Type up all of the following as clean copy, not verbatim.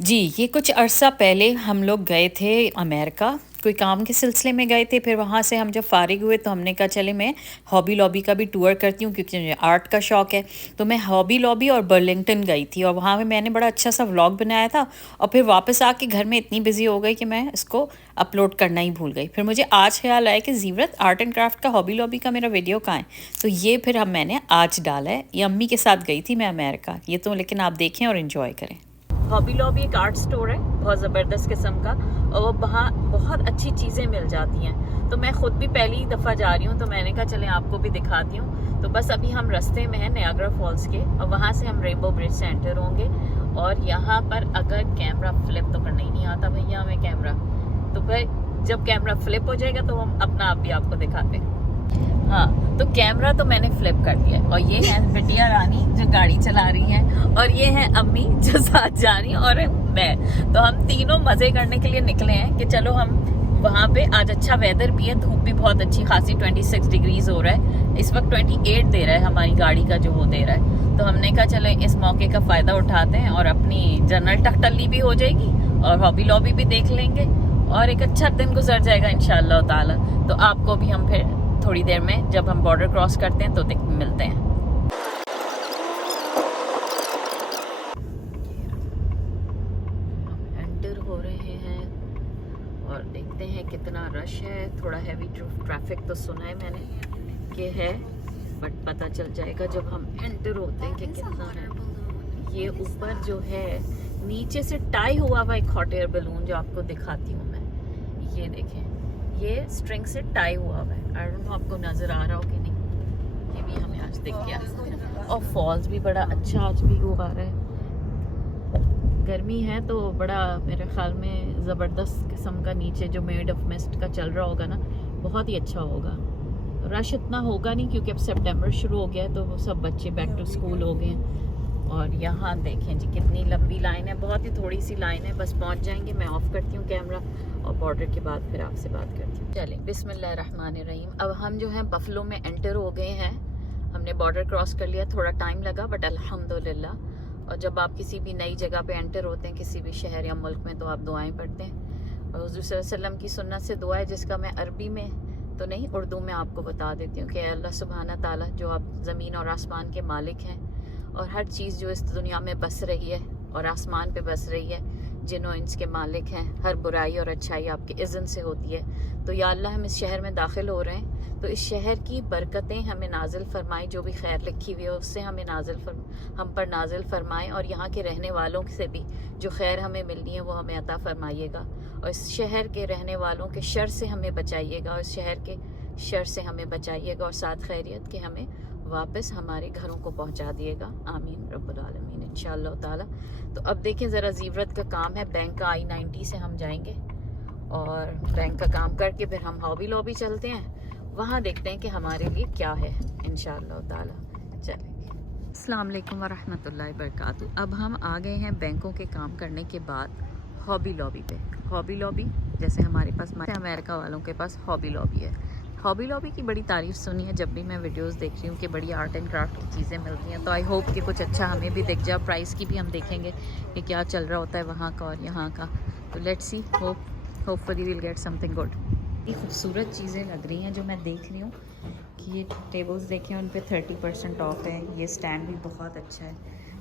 जी, ये कुछ अरसा पहले हम लोग गए थे अमेरिका, कोई काम के सिलसिले में गए थे। फिर वहाँ से हम जब फ़ारिग हुए तो हमने कहा चले मैं हॉबी लॉबी का भी टूर करती हूँ क्योंकि मुझे आर्ट का शौक़ है। तो मैं हॉबी लॉबी और बर्लिंगटन गई थी और वहाँ पे मैंने बड़ा अच्छा सा व्लॉग बनाया था और फिर वापस आके घर में इतनी बिज़ी हो गई कि मैं इसको अपलोड करना ही भूल गई। फिर मुझे आज ख्याल आया कि ज़ीवरत आर्ट एंड क्राफ्ट का हॉबी लॉबी का मेरा वीडियो कहाँ है, तो ये फिर हम मैंने आज डाला है। ये अम्मी के साथ गई थी मैं अमेरिका, ये तो लेकिन आप देखें और इन्जॉय करें। हॉबी लॉबी एक आर्ट स्टोर है बहुत ज़बरदस्त किस्म का और वो वहाँ बहुत अच्छी चीज़ें मिल जाती हैं। तो मैं ख़ुद भी पहली दफ़ा जा रही हूँ तो मैंने कहा चलें आपको भी दिखाती हूँ। तो बस अभी हम रास्ते में हैं नियाग्रा फॉल्स के और वहाँ से हम रेनबो ब्रिज से एंटर होंगे। और यहाँ पर अगर कैमरा फ्लिप तो करना ही नहीं आता भैया हमें कैमरा, तो फिर जब कैमरा फ्लिप हो जाएगा तो हम अपना आप भी आपको दिखाते हैं। हाँ, तो कैमरा तो मैंने फ्लिप कर दिया और ये है बिटिया रानी जो गाड़ी चला रही है और ये है अम्मी जो साथ जा रही है और मैं। तो हम तीनों मज़े करने के लिए निकले हैं कि चलो हम वहाँ पे, आज अच्छा वेदर भी है, धूप भी बहुत अच्छी खासी 26 डिग्रीज हो रहा है इस वक्त, 28 दे रहा है हमारी गाड़ी का जो वो दे रहा है। तो हमने कहा चलो इस मौके का फ़ायदा उठाते हैं और अपनी जनरल टकटली भी हो जाएगी और हॉबी लॉबी भी देख लेंगे और एक अच्छा दिन गुजर जाएगा इंशाअल्लाह ताला। तो आपको भी हम फिर थोड़ी देर में जब हम बॉर्डर क्रॉस करते हैं तो मिलते हैं। हम एंटर हो रहे हैं और देखते हैं कितना रश है। थोड़ा हैवी ट्रैफिक तो सुना है मैंने कि है, बट पता चल जाएगा जब हम एंटर होते हैं कि कितना है। ये ऊपर जो है नीचे से टाई हुआ हुआ एक हॉट एयर बैलून जो आपको दिखाती हूँ मैं, ये देखें, ये स्ट्रिंग से टाई हुआ है। आई डोंट नो आपको नज़र आ रहा हो कि नहीं, ये भी हमें आज दिख गया। और फॉल्स भी बड़ा अच्छा आज भी हो आ रहा है। गर्मी है तो बड़ा मेरे ख्याल में ज़बरदस्त किस्म का नीचे जो मेड ऑफ मिस्ट का चल रहा होगा ना, बहुत ही अच्छा होगा। रश इतना होगा नहीं क्योंकि अब सितंबर शुरू हो गया है तो वो सब बच्चे बैक टू स्कूल हो गए हैं। और यहाँ देखें जी कितनी लंबी लाइन है, बहुत ही थोड़ी सी लाइन है, बस पहुँच जाएंगे। मैं ऑफ़ करती हूँ कैमरा और बॉर्डर के बाद फिर आपसे बात करती हूँ। चलें, बिस्मिल्लाहिर्रहमानिर्रहीम। अब हम जो हैं बफलो में एंटर हो गए हैं, हमने बॉर्डर क्रॉस कर लिया। थोड़ा टाइम लगा बट अल्हम्दुलिल्लाह। और जब आप किसी भी नई जगह पे एंटर होते हैं किसी भी शहर या मुल्क में तो आप दुआएं पढ़ते हैं। और हुज़ूर सल्लल्लाहु अलैहि वसल्लम की सुन्नत से दुआ है जिसका मैं अरबी में तो नहीं उर्दू में आपको बता देती हूँ कि अल्लाह सुब्हाना ताला जो आप ज़मीन और आसमान के मालिक हैं और हर चीज़ जो इस दुनिया में बस रही है और आसमान पे बस रही है, जिन्हों इंस के मालिक हैं, हर बुराई और अच्छाई आपके इज़्न से होती है। तो या अल्लाह हम इस शहर में दाखिल हो रहे हैं तो इस शहर की बरकतें हमें नाजिल फरमाएं, जो भी खैर लिखी हुई है उससे हमें हम पर नाजिल फरमाएं और यहाँ के रहने वालों से भी जो खैर हमें मिलनी है वो हमें अता फरमाइएगा। और इस शहर के रहने वालों के शर से हमें बचाइएगा और इस शहर के शर से हमें बचाइएगा और साथ खैरियत के हमें वापस हमारे घरों को पहुंचा दिएगा। आमीन रब्बुल आलमीन इंशाअल्लाह ताला। तो अब देखें ज़रा ज़ीवरत का काम है, बैंक का I-90 से हम जाएंगे और बैंक का काम करके फिर हम हॉबी लॉबी चलते हैं, वहाँ देखते हैं कि हमारे लिए क्या है इंशाअल्लाह ताला। चलेंगे। अस्सलाम वालेकुम वरहमतुल्लाहि वबरकातुहू। अब हम आ गए हैं बैंकों के काम करने के बाद हॉबी लॉबी पे। हॉबी लॉबी जैसे हमारे पास अमेरिका वालों के पास हॉबी लॉबी है। हॉबी लॉबी की बड़ी तारीफ़ सुनी है जब भी मैं वीडियोस देख रही हूँ कि बड़ी आर्ट एंड क्राफ्ट की चीज़ें मिलती हैं। तो आई होप कि कुछ अच्छा हमें भी दिख जाए। प्राइस की भी हम देखेंगे कि क्या चल रहा होता है वहाँ का और यहाँ का। तो let's see, hopefully will get something good. ये खूबसूरत चीज़ें लग रही हैं जो मैं देख रही हूँ कि ये टेबल्स देखें उन पे 30% ऑफ है। ये स्टैंड भी बहुत अच्छा है।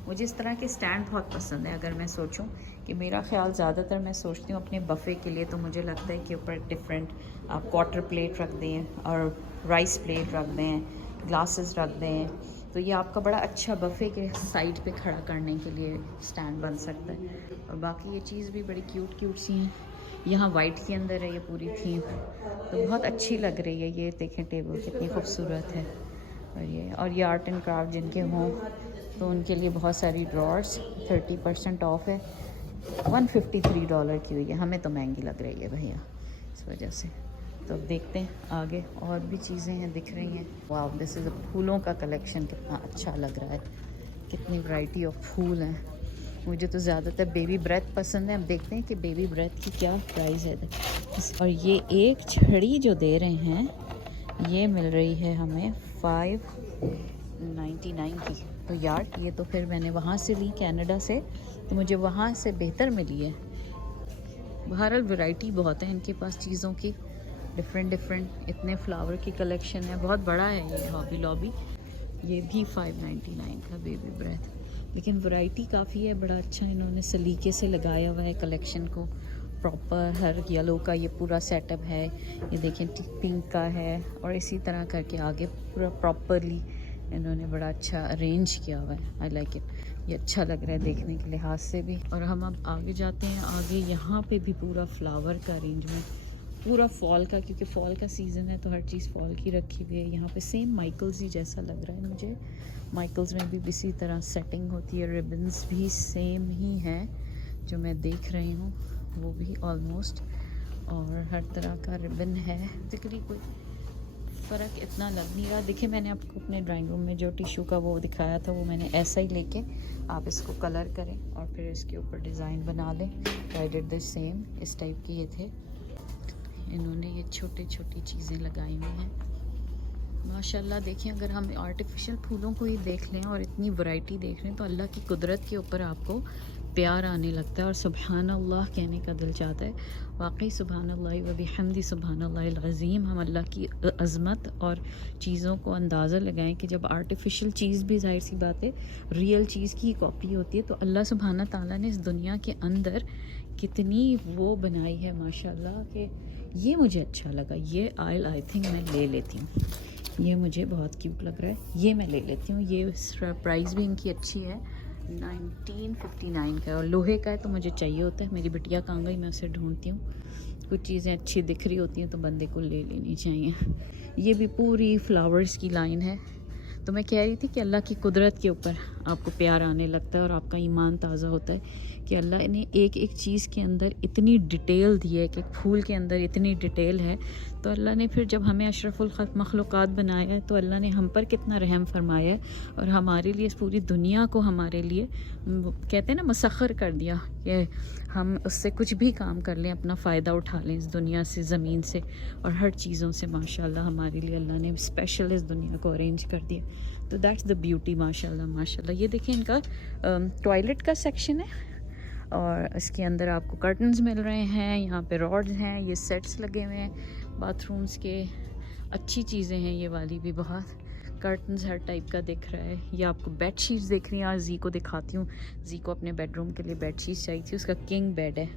मुझे इस तरह के स्टैंड बहुत पसंद है। अगर मैं सोचूं कि मेरा ख्याल ज़्यादातर मैं सोचती हूँ अपने बफ़े के लिए तो मुझे लगता है कि ऊपर डिफरेंट आप क्वार्टर प्लेट रख दें और राइस प्लेट रख दें, ग्लासेस रख दें, तो ये आपका बड़ा अच्छा बफ़े के साइड पे खड़ा करने के लिए स्टैंड बन सकता है। और बाकी ये चीज़ भी बड़ी क्यूट सी हैं। यहाँ वाइट के अंदर है ये पूरी थीम, तो बहुत अच्छी लग रही है। ये देखें टेबल कितनी खूबसूरत है। और ये आर्ट एंड क्राफ्ट जिनके हों तो उनके लिए बहुत सारी ड्रॉर्स 30% ऑफ है। $153 की हुई है, हमें तो महंगी लग रही है भैया इस वजह से। तो अब देखते हैं आगे और भी चीज़ें हैं दिख रही हैं। वाह, दिस इज़ फूलों का कलेक्शन कितना अच्छा लग रहा है, कितनी वैरायटी ऑफ फूल हैं। मुझे तो ज़्यादातर बेबी ब्रेथ पसंद है। अब देखते हैं कि बेबी ब्रेथ की क्या प्राइस है। और ये एक छड़ी जो दे रहे हैं ये मिल रही है हमें 599 की। तो यार ये तो फिर मैंने वहाँ से ली कनाडा से, तो मुझे वहाँ से बेहतर मिली है। बहरहाल वैरायटी बहुत है इनके पास चीज़ों की, डिफरेंट इतने फ्लावर की कलेक्शन है, बहुत बड़ा है ये हॉबी लॉबी। ये भी 599 का बेबी ब्रेथ, लेकिन वैरायटी काफ़ी है। बड़ा अच्छा इन्होंने सलीके से लगाया हुआ है कलेक्शन को प्रॉपर। हर येलो का ये पूरा सेटअप है, ये देखें पिंक का है, और इसी तरह करके आगे पूरा प्रॉपरली इन्होंने बड़ा अच्छा अरेंज किया हुआ है। आई लाइक इट, ये अच्छा लग रहा है देखने के लिहाज से भी। और हम अब आगे जाते हैं, आगे यहाँ पे भी पूरा फ्लावर का अरेंजमेंट, पूरा फॉल का, क्योंकि फॉल का सीज़न है तो हर चीज़ फॉल की रखी हुई है। यहाँ पे सेम माइकल्स ही जैसा लग रहा है मुझे, माइकल्स में भी इसी तरह सेटिंग होती है। रिबन्स भी सेम ही है जो मैं देख रही हूँ, वो भी ऑलमोस्ट, और हर तरह का रिबन है। जिक्री कोई फ़र्क इतना लग नहीं रहा। देखिए मैंने आपको अपने ड्राइंग रूम में जो टिशू का वो दिखाया था, वो मैंने ऐसा ही लेके, आप इसको कलर करें और फिर इसके ऊपर डिज़ाइन बना लें। आई डिड द सेम, इस टाइप के ये थे। इन्होंने ये छोटी छोटी चीज़ें लगाई हुई हैं माशाल्लाह। देखें अगर हम आर्टिफिशियल फूलों को ही देख लें और इतनी वैरायटी देख लें तो अल्लाह की कुदरत के ऊपर आपको प्यार आने लगता है और सुबहान अल्लाह कहने का दिल चाहता है। वाकई सुबहान अल्लाह व बिहम्दी सुबहान अल्लाहिल अज़ीम। हम अल्लाह की अज़मत और चीज़ों को अंदाज़ा लगाएं कि जब आर्टिफिशियल चीज़ भी ज़ाहिर सी बात है रियल चीज़ की कॉपी होती है, तो अल्लाह सुबहाना ताला ने इस दुनिया के अंदर कितनी वो बनाई है माशाल्लाह कि ये मुझे अच्छा लगा। ये आई थिंक मैं ले लेती हूँ, ये मुझे बहुत क्यूट लग रहा है, ये मैं ले लेती हूँ। ये प्राइस भी इनकी अच्छी है, 1959 का है, और लोहे का है तो मुझे चाहिए होता है। मेरी बिटिया कहाँ गई, मैं उसे ढूंढती हूँ। कुछ चीज़ें अच्छी दिख रही होती हैं तो बंदे को ले लेनी चाहिए। ये भी पूरी फ्लावर्स की लाइन है। तो मैं कह रही थी कि अल्लाह की कुदरत के ऊपर आपको प्यार आने लगता है और आपका ईमान ताज़ा होता है कि अल्लाह ने एक एक चीज़ के अंदर इतनी डिटेल दी है कि एक फूल के अंदर इतनी डिटेल है। तो अल्लाह ने फिर जब हमें अशरफुल मखलूक़ात बनाया है तो अल्लाह ने हम पर कितना रहम फरमाया है और हमारे लिए इस पूरी दुनिया को हमारे लिए कहते हैं ना मसख़र कर दिया कि हम उससे कुछ भी काम कर लें, अपना फ़ायदा उठा लें इस दुनिया से, ज़मीन से और हर चीज़ों से। माशाल्लाह हमारे लिए अल्लाह ने स्पेशल इस दुनिया को अरेंज कर दिया। तो दैट्स द ब्यूटी माशाल्लाह माशाल्लाह। ये देखें इनका टॉयलेट का सेक्शन है और इसके अंदर आपको कर्टन्स मिल रहे हैं, यहाँ पे रॉड्स हैं, ये सेट्स लगे हुए हैं बाथरूम्स के। अच्छी चीज़ें हैं ये वाली भी, बहुत कर्टन्स हर टाइप का दिख रहा है। ये आपको बेड शीट्स दिख रही हैं। आज जी को दिखाती हूँ, जी को अपने बेडरूम के लिए बेड शीट्स चाहिए थी। उसका किंग बेड है,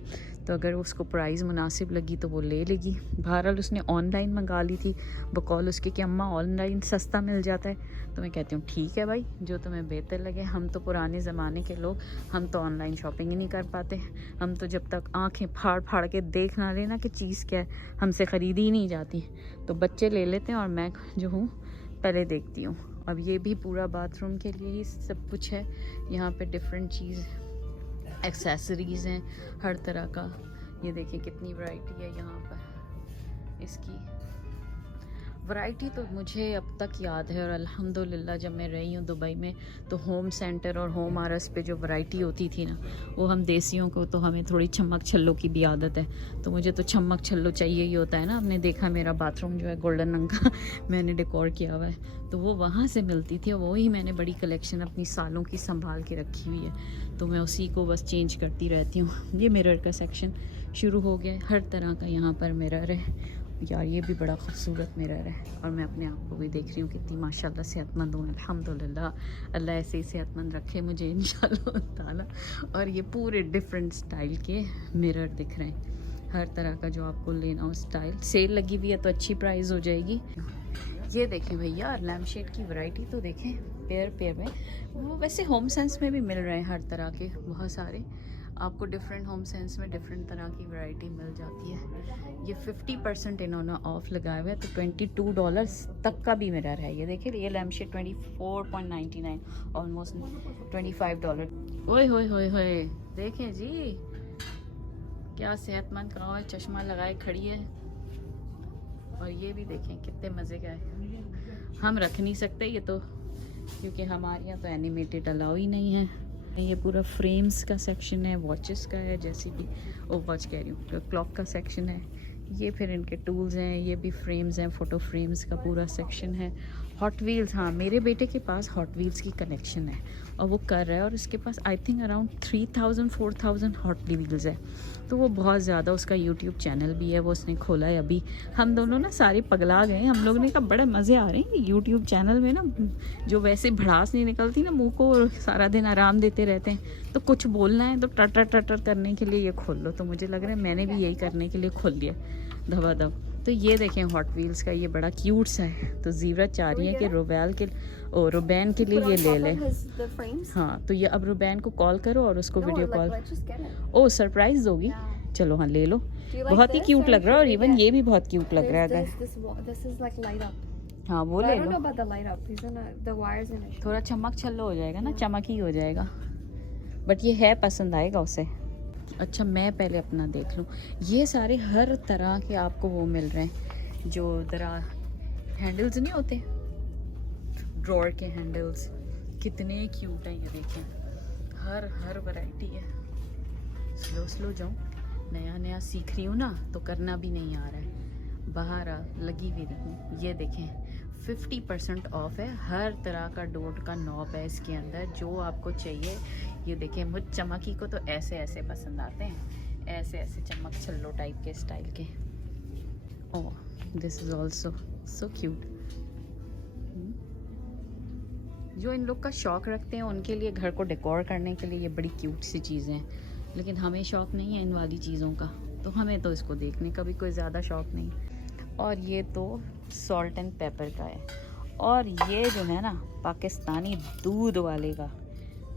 तो अगर उसको प्राइस मुनासिब लगी तो वो ले लेगी। बहरहाल उसने ऑनलाइन मंगा ली थी बकौल उसके कि अम्मा ऑनलाइन सस्ता मिल जाता है। तो मैं कहती हूँ ठीक है भाई, जो तुम्हें बेहतर लगे। हम तो पुराने ज़माने के लोग, हम तो ऑनलाइन शॉपिंग ही नहीं कर पाते। हम तो जब तक आँखें फाड़ फाड़ के देख ना लेना कि चीज़ क्या है, हमसे ख़रीदी ही नहीं जाती। तो बच्चे ले लेते हैं और मैं जो हूँ पहले देखती हूँ। अब ये भी पूरा बाथरूम के लिए ही सब कुछ है। यहाँ पे डिफरेंट चीज़ एक्सेसरीज़ हैं हर तरह का। ये देखिए कितनी वैरायटी है यहाँ पर। इसकी वैरायटी तो मुझे अब तक याद है, और अल्हम्दुलिल्लाह जब मैं रही हूँ दुबई में तो होम सेंटर और होम आरस पे जो वैरायटी होती थी ना, वो हम देसियों को तो हमें थोड़ी छमक छल्लो की भी आदत है, तो मुझे तो छमक छल्लो चाहिए ही होता है ना। आपने देखा मेरा बाथरूम जो है गोल्डन रंग का मैंने डेकोर किया हुआ है, तो वो वहाँ से मिलती थी और वही मैंने बड़ी कलेक्शन अपनी सालों की संभाल के रखी हुई है, तो मैं उसी को बस चेंज करती रहती हूँ। ये मिरर का सेक्शन शुरू हो गया है, हर तरह का यहाँ पर मिरर है। यार ये भी बड़ा खूबसूरत मिरर है, और मैं अपने आप को भी देख रही हूँ कितनी माशाल्लाह सेहतमंद हूँ। अल्हम्दुलिल्लाह, अल्लाह ऐसे ही सेहतमंद रखे मुझे इंशाल्लाह ताला। और ये पूरे डिफरेंट स्टाइल के मिरर दिख रहे हैं, हर तरह का जो आपको लेना हो स्टाइल। सेल लगी हुई है तो अच्छी प्राइस हो जाएगी। ये देखें भैया लैम्प शेड की वैरायटी तो देखें, पेयर पेयर में। वो वैसे होम सेंस में भी मिल रहे हैं हर तरह के, बहुत सारे आपको डिफरेंट होम सेंस में डिफरेंट तरह की वैरायटी मिल जाती है। ये 50% इन्होंने ऑफ लगाया हुआ है, तो $22 तक का भी मिरर है। ये देखिए ये लैम्प शेड 24.99, ऑलमोस्ट $25। ओए होए होए होए, देखें जी क्या सेहतमंद कहाँ है, चश्मा लगाए खड़ी है। और ये भी देखें कितने मज़े का है। हम रख नहीं सकते ये तो, क्योंकि हमारे यहाँ तो एनिमेटेड अलाउ ही नहीं है। ये पूरा फ्रेम्स का सेक्शन है, वॉचेस का है, जैसी भी वॉच कह रही हूँ, क्लॉक का सेक्शन है। ये फिर इनके टूल्स हैं, ये भी फ्रेम्स हैं, फ़ोटो फ्रेम्स का पूरा सेक्शन है। हॉट व्हील्स, हाँ मेरे बेटे के पास हॉट व्हील्स की कनेक्शन है और वो कर रहा है, और उसके पास I think around 3000-4000 Hot Wheels है। तो वो बहुत ज़्यादा, उसका यूट्यूब चैनल भी है, वो उसने खोला है अभी। हम दोनों ना सारे पगला गए, हम लोगों ने कहा बड़े मज़े आ रहे हैं यूट्यूब चैनल में ना, जो वैसे भड़ास नहीं निकलती ना मुँह को, सारा दिन आराम देते रहते हैं, तो कुछ बोलना है तो टटर टटर करने के लिए ये खोल लो। तो मुझे लग रहा है मैंने भी यही करने के लिए खोल लिया धबाधब। तो ये देखें हॉट व्हील्स का, ये बड़ा क्यूट सा है। तो जीवरा चाह रही है कि रुबैन के लिए ये ले ले। हाँ तो ये अब रुबैन को कॉल करो और उसको वीडियो कॉल, ओ सरप्राइज दोगी, चलो हाँ ले लो। बहुत ही क्यूट लग रहा है, और इवन ये भी बहुत क्यूट लग रहा है अगर, हाँ वो ले लो। थोड़ा चमक छल्लो हो जाएगा ना, चमक ही हो जाएगा, बट ये है पसंद आएगा उसे। अच्छा मैं पहले अपना देख लूँ। ये सारे हर तरह के आपको वो मिल रहे हैं, जो जरा हैंडल्स नहीं होते, ड्रॉअर के हैंडल्स, कितने क्यूट हैं ये देखें, हर वैरायटी है। स्लो जाऊँ, नया नया सीख रही हूँ ना, तो करना भी नहीं आ रहा है, बाहर लगी हुई रही हूँ। ये देखें 50% ऑफ है, हर तरह का डोट का नॉब है इसके अंदर, जो आपको चाहिए। ये देखें, मुझ चमकी को तो ऐसे ऐसे पसंद आते हैं, ऐसे ऐसे चमक छल्लो टाइप के स्टाइल के। Oh this is also so cute. जो इन लोग का शौक़ रखते हैं उनके लिए, घर को डेकोर करने के लिए ये बड़ी क्यूट सी चीज़ें हैं, लेकिन हमें शौक़ नहीं है इन वाली चीज़ों का, तो हमें तो इसको देखने का भी कोई ज़्यादा शौक़ नहीं। और ये तो सॉल्ट एंड पेपर का है, और ये जो है ना पाकिस्तानी दूध वाले का,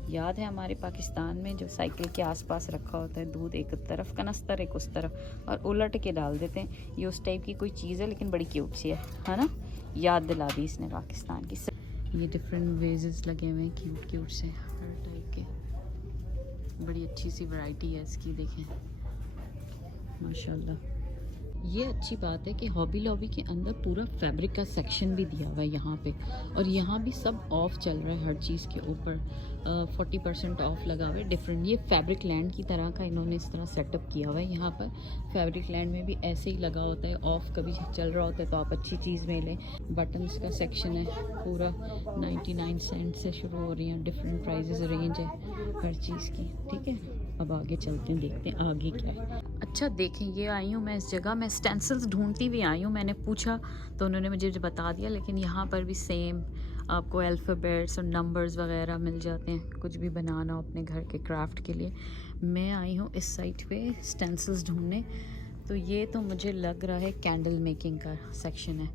याद है हमारे पाकिस्तान में जो साइकिल के आसपास रखा होता है दूध, एक तरफ कनस्तर एक उस तरफ, और उलट के डाल देते हैं। ये उस टाइप की कोई चीज़ है, लेकिन बड़ी क्यूट सी है ना, याद दिला दी इसने पाकिस्तान की। ये डिफरेंट वेजेस लगे हुए हैं क्यूट क्यूट से, हर टाइप के, बड़ी अच्छी सी वैरायटी है इसकी, देखें माशाल्लाह। ये अच्छी बात है कि हॉबी लॉबी के अंदर पूरा फैब्रिक का सेक्शन भी दिया हुआ है यहाँ पे, और यहाँ भी सब ऑफ चल रहा है, हर चीज़ के ऊपर 40% ऑफ लगा हुआ है। डिफरेंट, ये फैब्रिक लैंड की तरह का इन्होंने इस तरह सेटअप किया हुआ है। यहाँ पर फैब्रिक लैंड में भी ऐसे ही लगा होता है, ऑफ कभी चल रहा होता है तो आप अच्छी चीज़ में लें। बटन्स का सेक्शन है पूरा, 99 सेंट से शुरू हो रही हैं, डिफरेंट प्राइजेस रेंज है हर चीज़ की। ठीक है, अब आगे चलते हैं, देखते हैं आगे क्या है। अच्छा देखें, ये आई हूँ मैं इस जगह, मैं स्टेंसिल्स ढूंढती हुई आई हूँ। मैंने पूछा तो उन्होंने मुझे बता दिया, लेकिन यहाँ पर भी सेम आपको अल्फ़ाबेट्स और नंबर्स वगैरह मिल जाते हैं, कुछ भी बनाना हो अपने घर के क्राफ्ट के लिए। मैं आई हूँ इस साइट पे स्टेंसिल्स ढूंढने, तो ये तो मुझे लग रहा है कैंडल मेकिंग का सेक्शन है।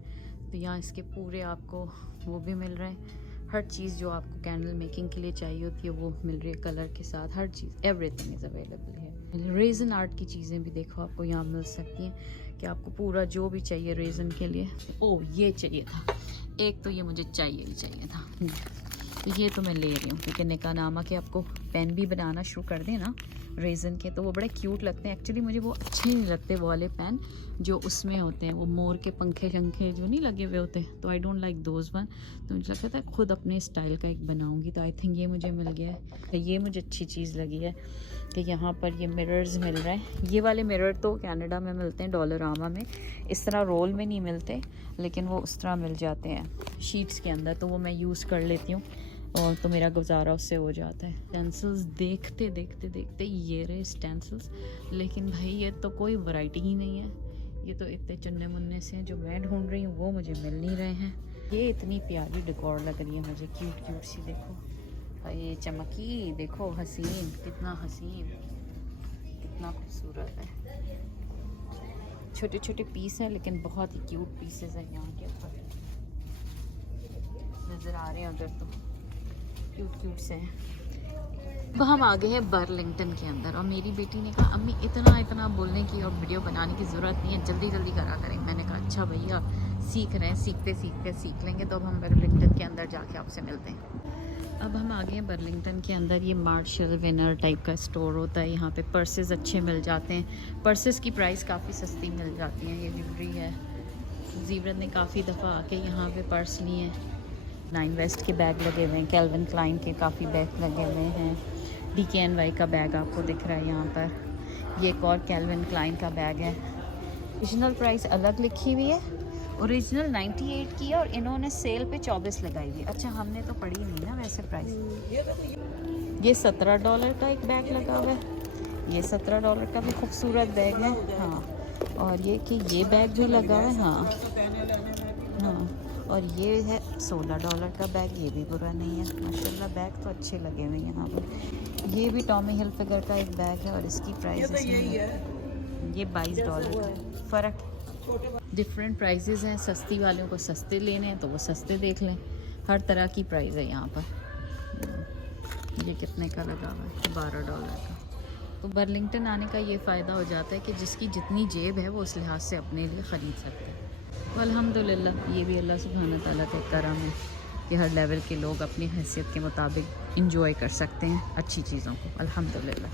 तो यहाँ इसके पूरे आपको वो भी मिल रहे हैं, हर चीज़ जो आपको कैंडल मेकिंग के लिए चाहिए होती है वो मिल रही है, कलर के साथ हर चीज़, एवरीथिंग इज़ अवेलेबल है। रेज़न आर्ट की चीज़ें भी देखो आपको यहाँ मिल सकती हैं, कि आपको पूरा जो भी चाहिए रेज़न के लिए। ओह ये चाहिए था एक, तो ये मुझे चाहिए ही चाहिए था, तो ये तो मैं ले रही हूँ, क्योंकि निकाहनामा के आपको पेन भी बनाना शुरू कर दें ना रेज़न के, तो वो बड़े क्यूट लगते हैं। एक्चुअली मुझे वो अच्छे नहीं लगते वो वाले पेन जो उसमें होते हैं, वो मोर के पंखे शंखे जो नहीं लगे हुए होते, तो I don't like those one. तो मुझे लगता था खुद अपने स्टाइल का एक बनाऊंगी, तो आई थिंक ये मुझे मिल गया है। तो ये मुझे अच्छी चीज़ लगी है कि यहाँ पर ये मिरर्स मिल रहे हैं। ये वाले मिरर तो कनाडा में मिलते हैं, डॉलरामा में, इस तरह रोल में नहीं मिलते, लेकिन वो उस तरह मिल जाते हैं शीट्स के अंदर, तो वो मैं यूज़ कर लेती हूँ, और तो मेरा गुजारा उससे हो जाता है। स्टेंसिल्स देखते देखते देखते ये रहे स्टेंसिल्स, लेकिन भाई ये तो कोई वैरायटी ही नहीं है, ये तो इतने चुन्ने मुन्ने से हैं, जो मैं ढूंढ रही हूँ वो मुझे मिल नहीं रहे हैं। ये इतनी प्यारी डेकोर लग रही है मुझे, क्यूट क्यूट सी, देखो ये चमकी, देखो हसीन, कितना हसीन, कितना खूबसूरत है। छोटे छोटे पीस हैं, लेकिन बहुत ही क्यूट पीसेस हैं यहाँ के ऊपर नज़र आ रहे हैं, उधर तो क्यूट क्यूट से हैं। अब हम आ गए हैं बर्लिंगटन के अंदर, और मेरी बेटी ने कहा अम्मी इतना बोलने की और वीडियो बनाने की ज़रूरत नहीं है, जल्दी जल्दी करा करें। मैंने कहा अच्छा भैया सीख रहे हैं, सीखते सीखते सीख लेंगे। तो अब हम बर्लिंगटन के अंदर जाके आपसे मिलते हैं। अब हम आ गए हैं बर्लिंगटन के अंदर। ये मार्शल विनर टाइप का स्टोर होता है, यहाँ पे पर्सेस अच्छे मिल जाते हैं, पर्सेस की प्राइस काफ़ी सस्ती मिल जाती हैं। ये ज्वेलरी है, जीवरत ने काफ़ी दफ़ा आके यहाँ पे पर्स लिए हैं। 9 वेस्ट के बैग लगे हुए हैं, कैल्विन क्लाइन के काफ़ी बैग लगे हुए हैं, DKNY का बैग आपको दिख रहा है यहाँ पर। ये एक और कैल्विन क्लाइन का बैग है, ओरिजिनल प्राइस अलग लिखी हुई है ओरिजिनल 98 की है और इन्होंने सेल पे 24 लगाई हुई। अच्छा हमने तो पढ़ी नहीं ना वैसे प्राइस। ये $17 का एक बैग लगा हुआ है, ये $17 का भी खूबसूरत बैग है। हाँ और ये कि ये बैग भी लगा हुआ है। हाँ हाँ और ये है $16 का बैग, ये भी बुरा नहीं है माशाल्लाह, बैग तो अच्छे लगे हुए हैं यहाँ पर। ये भी टॉमी हिलफिगर का एक बैग है और इसकी प्राइस ये $22 का। फ़र्क डिफरेंट प्राइजेज़ हैं, सस्ती वालों को सस्ते लेने हैं तो वो सस्ते देख लें, हर तरह की प्राइस है यहाँ पर। ये कितने का लगा हुआ है? $12 का। तो बर्लिंगटन आने का ये फ़ायदा हो जाता है कि जिसकी जितनी जेब है वो उस लिहाज से अपने लिए ख़रीद सकते हैं। तो अल्हम्दुलिल्लाह ये भी अल्लाह सुब्हानहू तआला का करम है कि हर लेवल के लोग अपनी हैसियत के मुताबिक इंजॉय कर सकते हैं अच्छी चीज़ों को, अल्हम्दुलिल्लाह।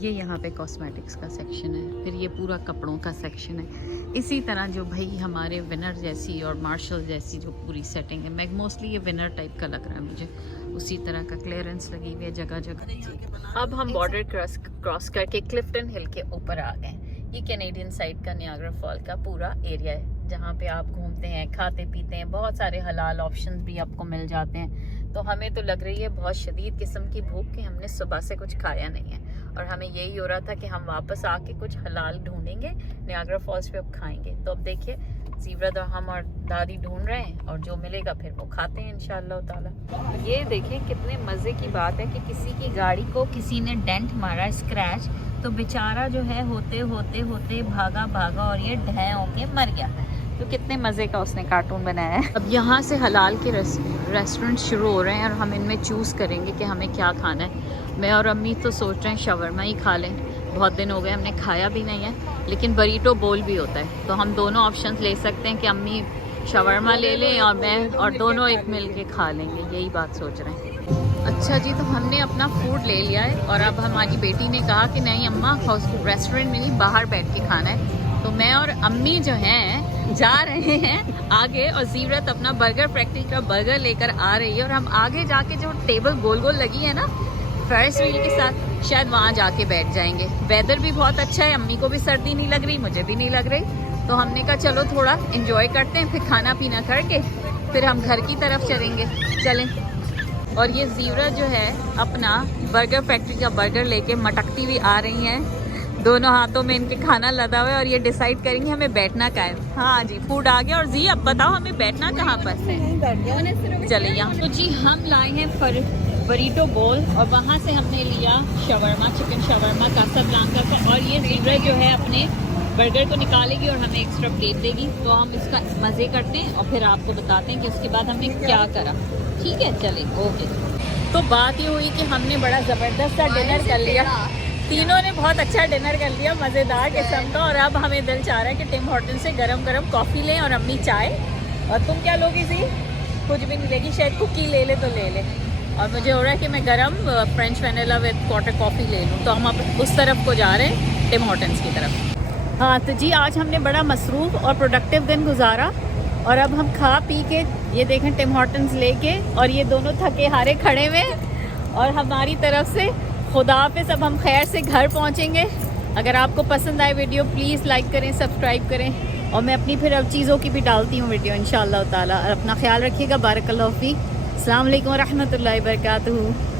ये यहाँ पे कॉस्मेटिक्स का सेक्शन है, फिर ये पूरा कपड़ों का सेक्शन है। इसी तरह जो भाई हमारे विनर जैसी और मार्शल जैसी जो पूरी सेटिंग है, मैं मोस्टली ये विनर टाइप का लग रहा है मुझे, उसी तरह का क्लियरेंस लगी हुई है जगह जगह। अब हम बॉर्डर क्रॉस करके क्लिफ्टन हिल के ऊपर आ गए। ये कैनेडियन साइड का नियाग्रा फॉल का पूरा एरिया है जहाँ पे आप घूमते हैं, खाते पीते हैं, बहुत सारे हलाल ऑप्शंस भी आपको मिल जाते हैं। तो हमें तो लग रही है बहुत शदीद किस्म की भूख कि हमने सुबह से कुछ खाया नहीं है और हमें यही हो रहा था कि हम वापस आके कुछ हलाल ढूंढेंगे, नियाग्रा फॉल्स पे अब खाएंगे। तो अब देखिए ज़ीवरत और हम और दादी ढूंढ रहे हैं और जो मिलेगा फिर वो खाते हैं इंशाअल्लाह ताला। ये देखें कितने मज़े की बात है कि किसी की गाड़ी को किसी ने डेंट मारा, स्क्रैच, तो बेचारा जो है होते होते होते भागा भागा और ये ढह होके मर गया। तो कितने मज़े का उसने कार्टून बनाया है। अब यहाँ से हलाल के रेस्टोरेंट शुरू हो रहे हैं और हम इनमें चूज़ करेंगे कि हमें क्या खाना है। मैं और अम्मी तो सोच रहे हैं शवरमा ही खा लें, बहुत दिन हो गए हमने खाया भी नहीं है, लेकिन बरीटो बोल भी होता है तो हम दोनों ऑप्शंस ले सकते हैं कि अम्मी शवरमा ले लें और मैं और दोनों एक मिल के खा लेंगे, यही बात सोच रहे हैं। अच्छा जी, तो हमने अपना फूड ले लिया है और अब हमारी बेटी ने कहा कि नहीं अम्मा रेस्टोरेंट में नहीं बाहर बैठ के खाना है। तो मैं और अम्मी जो हैं जा रहे हैं आगे और ज़ीवरत अपना बर्गर फैक्ट्री का बर्गर लेकर आ रही है और हम आगे जाके जो टेबल गोल गोल लगी है ना फेरिस व्हील के साथ, शायद वहाँ जाके बैठ जाएंगे। वेदर भी बहुत अच्छा है, अम्मी को भी सर्दी नहीं लग रही, मुझे भी नहीं लग रही, तो हमने कहा चलो थोड़ा एंजॉय करते हैं, फिर खाना पीना करके फिर हम घर की तरफ चलें। और ये ज़ीवरत जो है अपना बर्गर फैक्ट्री का बर्गर लेके मटकती हुई आ रही हैं, दोनों हाथों में इनके खाना लदा हुआ है और ये डिसाइड करेंगे हमें बैठना कहाँ है। हाँ जी फूड आ गया। और जी अब बताओ हमें बैठना कहाँ पर है? चले यहाँ। तो जी हम लाए हैं बरीटो बोल और वहाँ से हमने लिया शवरमा, चिकन शवरमा कासाब्लांका का, और ये ज़ीवरत जो है अपने बर्गर को निकालेगी और हमें एक्स्ट्रा प्लेट देगी। तो हम इसका मज़े करते हैं और फिर आपको बताते हैं कि उसके बाद हमने क्या करा। ठीक है चलें, ओके। तो बात ये हुई कि हमने बड़ा ज़बरदस्त सा डिनर कर लिया, तीनों ने बहुत अच्छा डिनर कर लिया मज़ेदार किस्म का। और अब हमें दिल चाह रहा है कि टिम हॉर्टन से गरम गरम कॉफ़ी लें और अम्मी चाय। और तुम क्या लोगी जी? कुछ भी नहीं लेगी, शायद कुकी ले ले तो ले ले। और मुझे हो रहा है कि मैं गरम French vanilla with quarter coffee ले लूँ। तो हम अब उस तरफ को जा रहे हैं, टिम हॉर्टन्स की तरफ। हाँ तो जी आज हमने बड़ा मसरूफ़ और प्रोडक्टिव दिन गुजारा और अब हम खा पी के ये देखें टिम हॉर्टन्स लेके, और ये दोनों थके हारे खड़े हुए और हमारी तरफ से खुदा हाफिज़। अब हम खैर से घर पहुंचेंगे। अगर आपको पसंद आए वीडियो प्लीज़ लाइक करें, सब्सक्राइब करें और मैं अपनी फिर अब चीज़ों की भी डालती हूँ वीडियो इंशाअल्लाह ताला। अपना ख्याल रखिएगा। बारकल्लाहु फ़ीक। अस्सलाम वालेकुम रहमतुल्लाहि व बरकातुहू।